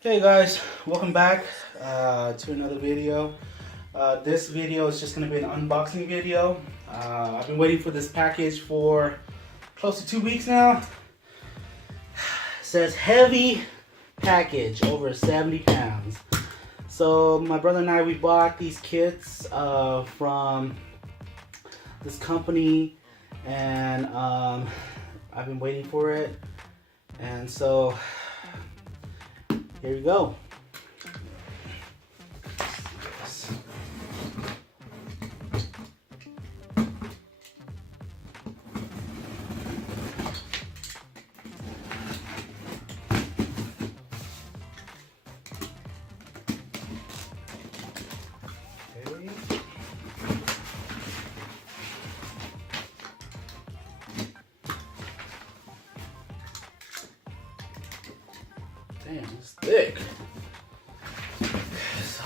Hey guys, welcome back to another video. This video is just going to be an unboxing video. I've been waiting for this package for close to 2 weeks now. It says heavy package, over 70 pounds. So my brother and I, we bought these kits from this company, and I've been waiting for it, and so here we go. Okay. Damn, it's thick. So,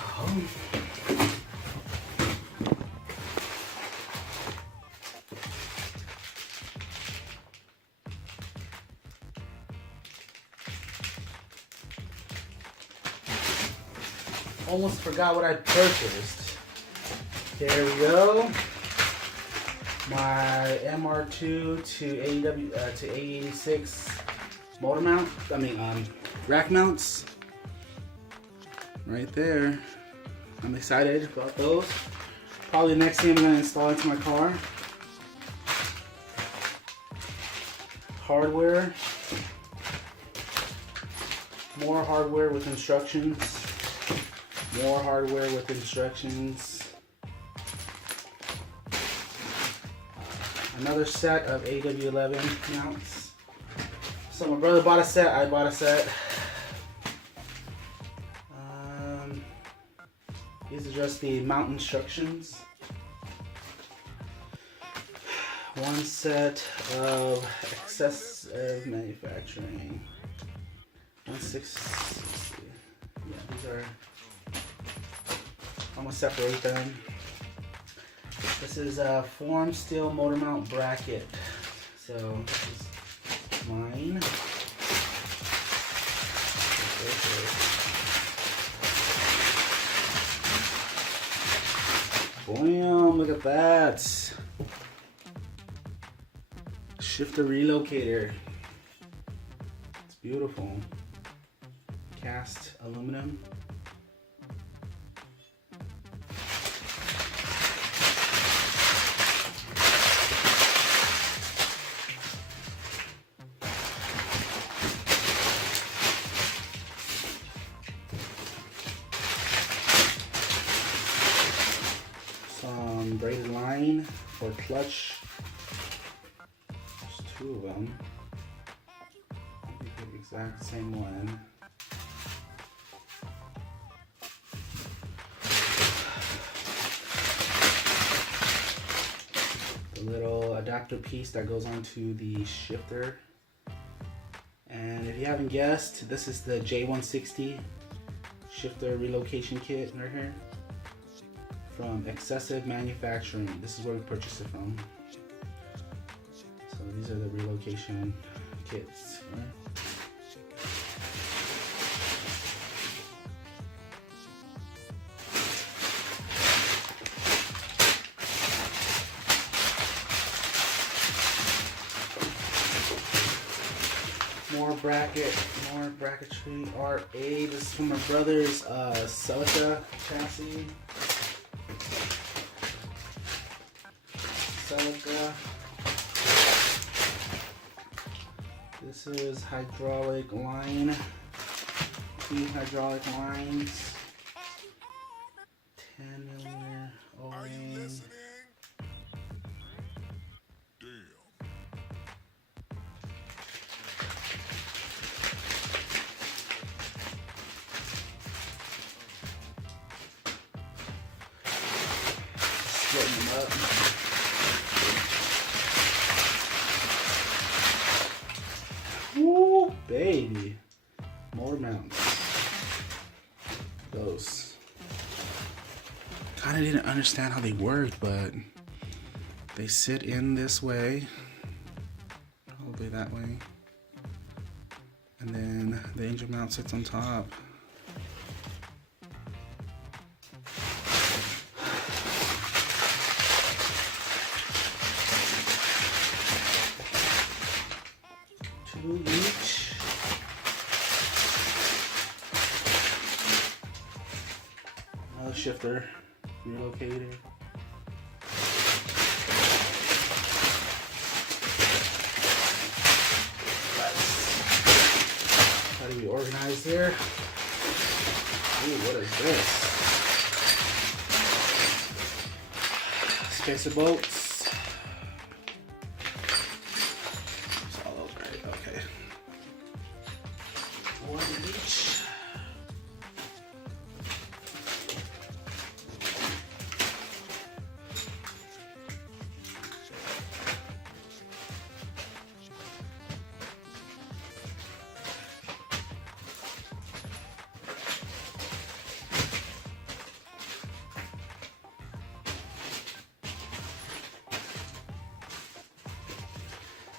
almost forgot what I purchased. There we go. My MR2 to AE86 motor mount. Rack mounts. Right there. I'm excited about those. Probably the next thing I'm going to install into my car. Hardware. More hardware with instructions. More hardware with instructions. Another set of AW11 mounts. So my brother bought a set, I bought a set. These are just the mount instructions. One set of excessive manufacturing. 160. Yeah, these are. I'm gonna separate them. This is a form steel motor mount bracket. So this is mine. Boom, look at that. Shifter relocator. It's beautiful. Cast aluminum. Some braided line for clutch. There's two of them. The exact same one. The little adapter piece that goes onto the shifter. And if you haven't guessed, this is the J160 shifter relocation kit right here. From Excessive Manufacturing. This is where we purchased it from. So these are the relocation kits. Right? More bracketry. RA. This is from my brother's Celica chassis. Celica. This is hydraulic line. 2 hydraulic lines. 10mm O-ring. Splitting them up. Woo, baby. Motor mounts. Those. Kind of didn't understand how they worked, but they sit in this way. Probably that way. And then the engine mount sits on top. shifter relocator. How do we organize here? Ooh, what is this? Spacer bolts. It's all over it. Okay. One each.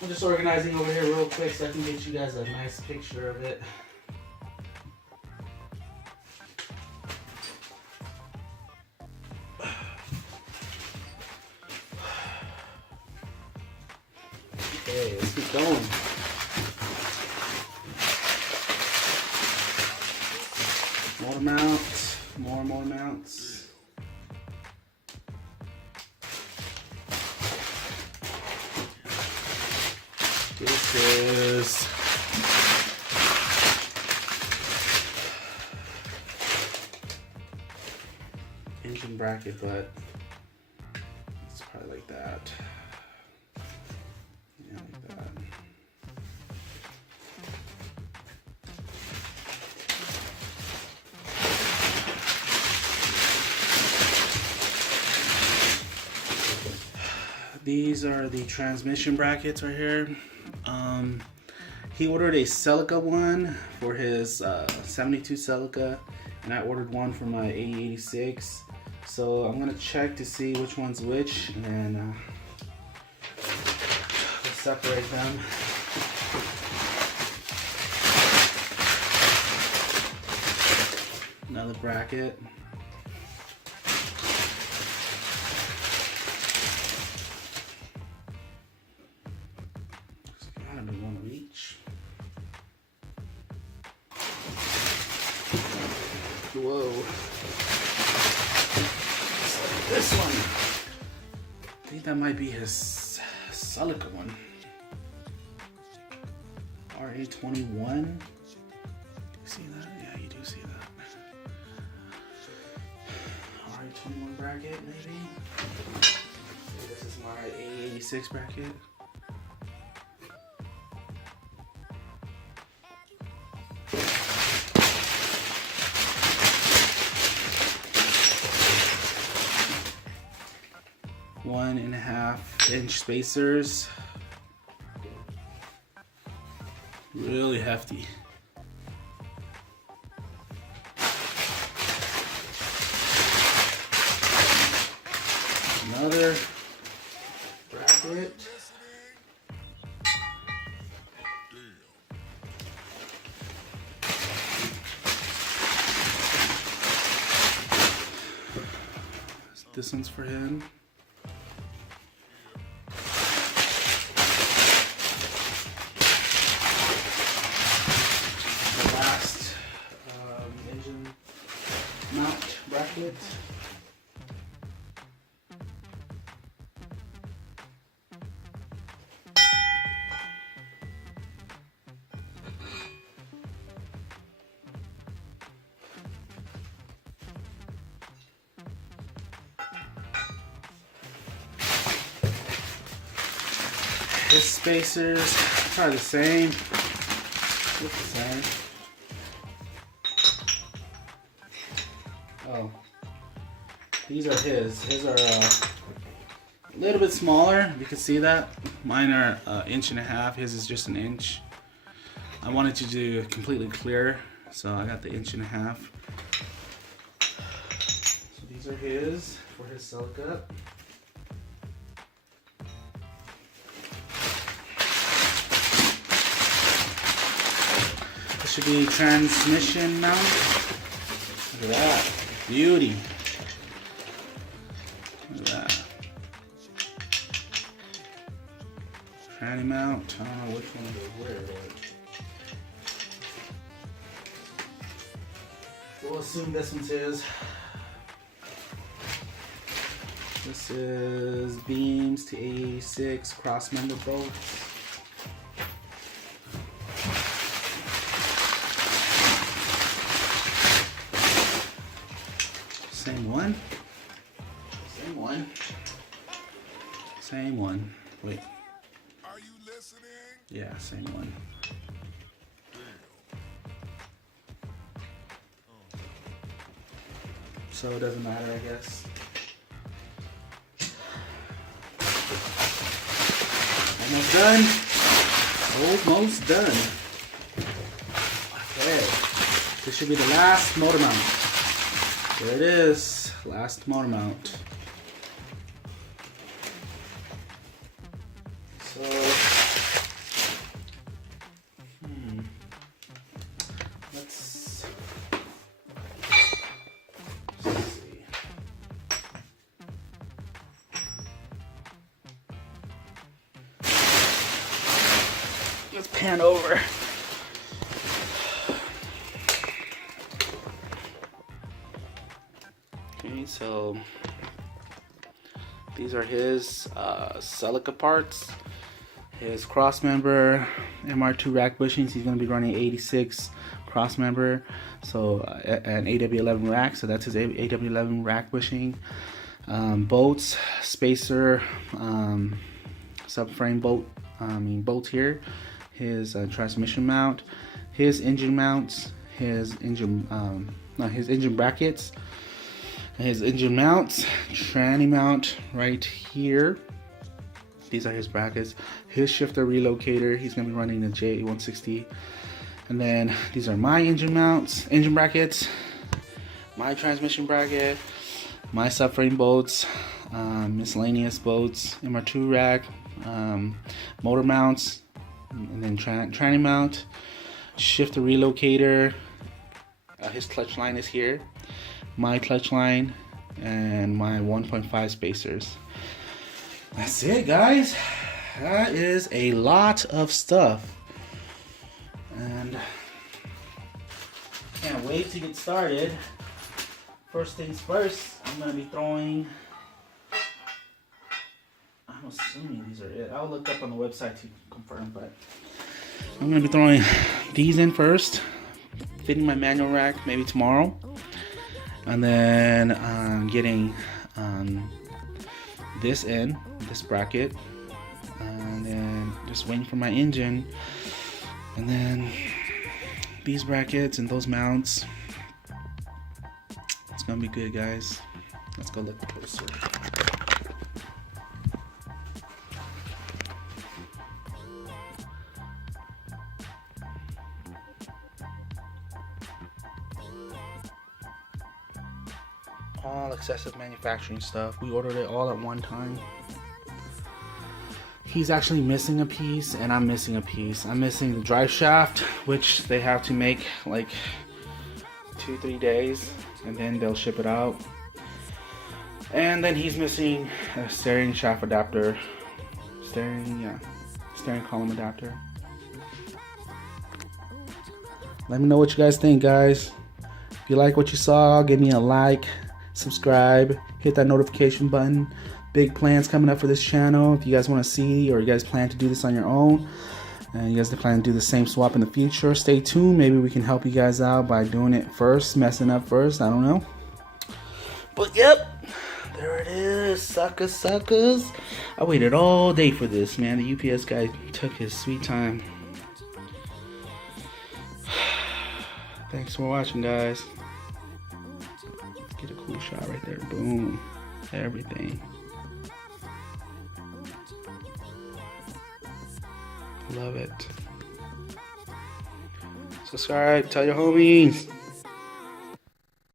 I'm just organizing over here real quick so I can get you guys a nice picture of it. Okay, let's keep going. More mounts, more mounts. This is engine bracket, but it's probably like that. Yeah, like that. These are the transmission brackets right here. He ordered a Celica one for his 72 Celica, and I ordered one for my AE86. So I'm gonna check to see which one's which, and then separate them. Another bracket. One of each. Whoa. This one. I think that might be his Celica one. RA21. Do you see that? Yeah, you do see that. RA21 bracket, maybe. This is my AE86 bracket. One and a half inch spacers. Really hefty. Another bracket. This one's for him. Mount bracket. His spacers are the same. Look the same. Oh, these are his. His are a little bit smaller. You can see that. Mine are 1.5 inches. His is just 1 inch. I wanted to do completely clear, so I got the 1.5 inches. So these are his for his Celica. This should be transmission mount. Look at that. Beauty. Look at that. Tranny mount. I don't know which one is where, but we'll assume this one's his. This is beams to AE86 cross member bolts. Same one. Same one. Same one. Wait. Are you listening? Yeah, same one. So it doesn't matter, I guess. Almost done. Almost done. Okay. This should be the last motor mount. There it is. Last motor mount. So, let's see. Let's pan over. Okay, so these are his silica parts. His cross member, MR2 rack bushings. He's going to be running 86 cross member, so an AW11 rack. So that's his AW11 rack bushing. Bolts, spacer, subframe bolt. Bolts here. His transmission mount, his engine mounts, his engine brackets, his engine mounts, tranny mount right here. These are his brackets. His shifter relocator. He's gonna be running the AE160. And then these are my engine mounts, engine brackets, my transmission bracket, my subframe bolts, miscellaneous bolts, MR2 rack, motor mounts, and then tranny mount, shifter relocator. His clutch line is here. My clutch line and my 1.5 spacers. That's it, guys. That is a lot of stuff, and can't wait to get started. First things first, I'm gonna be throwing, I'm assuming these are it. I'll look up on the website to confirm, but I'm gonna be throwing these in first, fitting my manual rack maybe tomorrow, and then getting this in, this bracket, and then just waiting for my engine, and then these brackets and those mounts. It's gonna be good, guys. Let's go look closer. All excessive manufacturing stuff. We ordered it all at one time. He's actually missing a piece, and I'm missing a piece. I'm missing the drive shaft, which they have to make like 2-3 days, and then they'll ship it out. And then he's missing a steering shaft adapter, steering column adapter. Let me know what you guys think, guys. If you like what you saw, give me a like, subscribe, hit that notification button. Big plans coming up for this channel. If you guys want to see, or you guys plan to do this on your own, and you guys plan to do the same swap in the future, stay tuned. Maybe we can help you guys out by doing it first, messing up first. I don't know. But yep, there it is, suckers. I waited all day for this, man. The UPS guy took his sweet time. Thanks for watching, guys. Let's get a cool shot right there. Boom. Everything. Love it. Subscribe. Tell your homies.